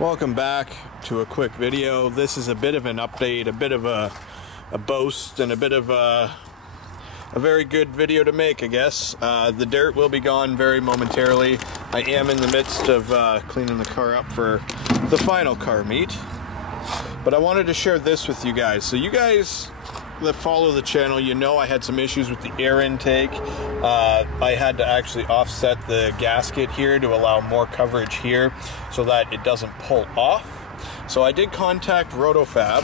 Welcome back to a quick video. This is a bit of an update, a bit of a boast, and a bit of a very good video to make, I guess. The dirt will be gone very momentarily. I am in the midst of cleaning the car up for the final car meet. But I wanted to share this with you guys. So you guys that follow the channel, you know I had some issues with the air intake. I had to actually offset the gasket here to allow more coverage here so that it doesn't pull off. So I did contact RotoFab,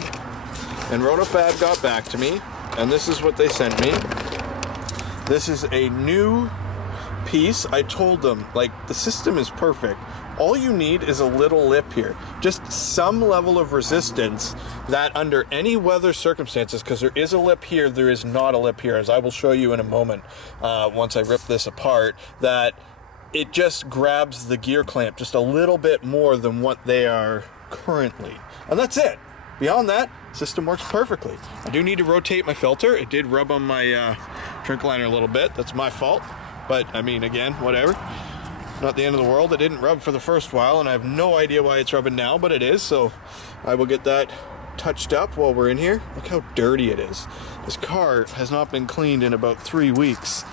and RotoFab got back to me, and this is what they sent me. This is a new piece. I told them, like, the system is perfect. All you need is a little lip here, just some level of resistance that under any weather circumstances, because there is a lip here, there is not a lip here, as I will show you in a moment once I rip this apart, that it just grabs the gear clamp just a little bit more than what they are currently. And that's it. Beyond that, system works perfectly. I do need to rotate my filter. It did rub on my trunk liner a little bit. That's my fault. But I mean, again, whatever. Not the end of the world. It didn't rub for the first while, and I have no idea why it's rubbing now, but it is, so I will get that touched up while we're in here. Look how dirty it is. This car has not been cleaned in about 3 weeks,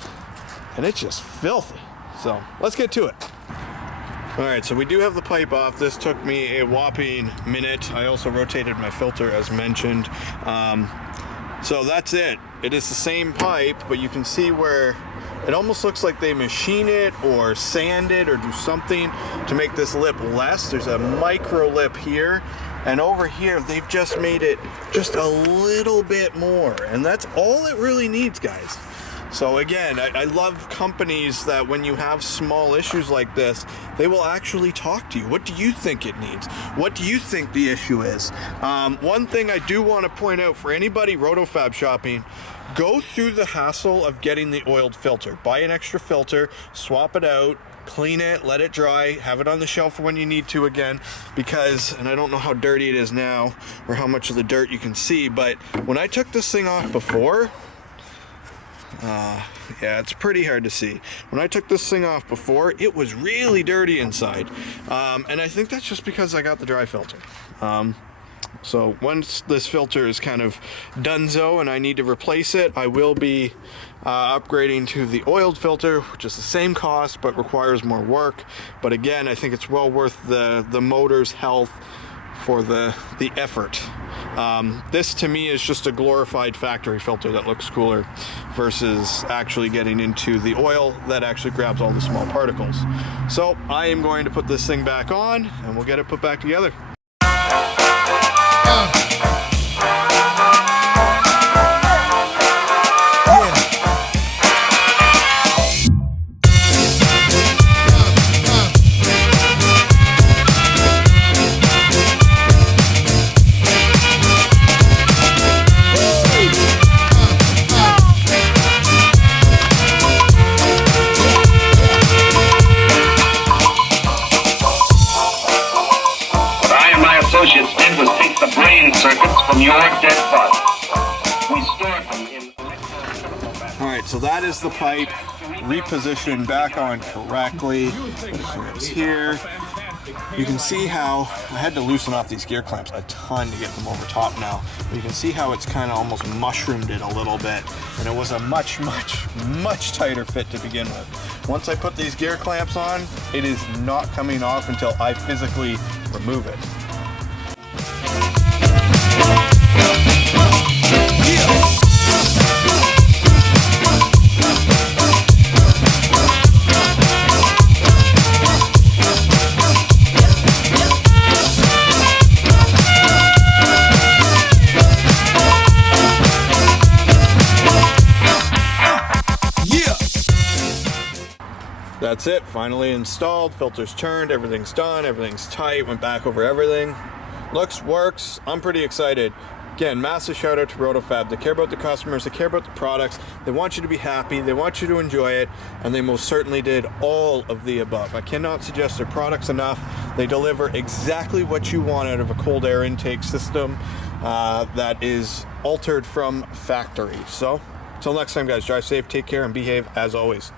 and it's just filthy. So let's get to it. All right, so we do have the pipe off. This took me a whopping minute. I also rotated my filter as mentioned. So that's it. It is the same pipe, but you can see where it almost looks like they machine it or sand it or do something to make this lip less. There's a micro lip here, and over here they've just made it just a little bit more, and that's all it really needs, guys. So again, I love companies that when you have small issues like this, they will actually talk to you. What do you think it needs? What do you think the issue is? One thing I do want to point out for anybody RotoFab shopping, go through the hassle of getting the oiled filter. Buy an extra filter, swap it out, clean it, let it dry, have it on the shelf for when you need to again, because, and I don't know how dirty it is now or how much of the dirt you can see, but when I took this thing off before, yeah, it's pretty hard to see. When I took this thing off before, it was really dirty inside. And I think that's just because I got the dry filter. So once this filter is kind of donezo and I need to replace it, I will be upgrading to the oiled filter, which is the same cost but requires more work. But again, I think it's well worth the motor's health for the effort. This to me is just a glorified factory filter that looks cooler versus actually getting into the oil that actually grabs all the small particles. So I am going to put this thing back on and we'll get it put back together. Did was take the brain circuits from your dead body. We stored them in. Alright, so that is the pipe repositioned back on correctly. So it's here. You can see how I had to loosen off these gear clamps a ton to get them over top now. But you can see how it's kind of almost mushroomed it a little bit. And it was a much tighter fit to begin with. Once I put these gear clamps on, it is not coming off until I physically remove it. That's it, finally installed, filters turned, everything's done, everything's tight, went back over everything. Looks, works, I'm pretty excited. Again, massive shout out to RotoFab. They care about the customers, they care about the products, they want you to be happy, they want you to enjoy it, and they most certainly did all of the above. I cannot suggest their products enough. They deliver exactly what you want out of a cold air intake system that is altered from factory. So, until next time guys, drive safe, take care, and behave as always.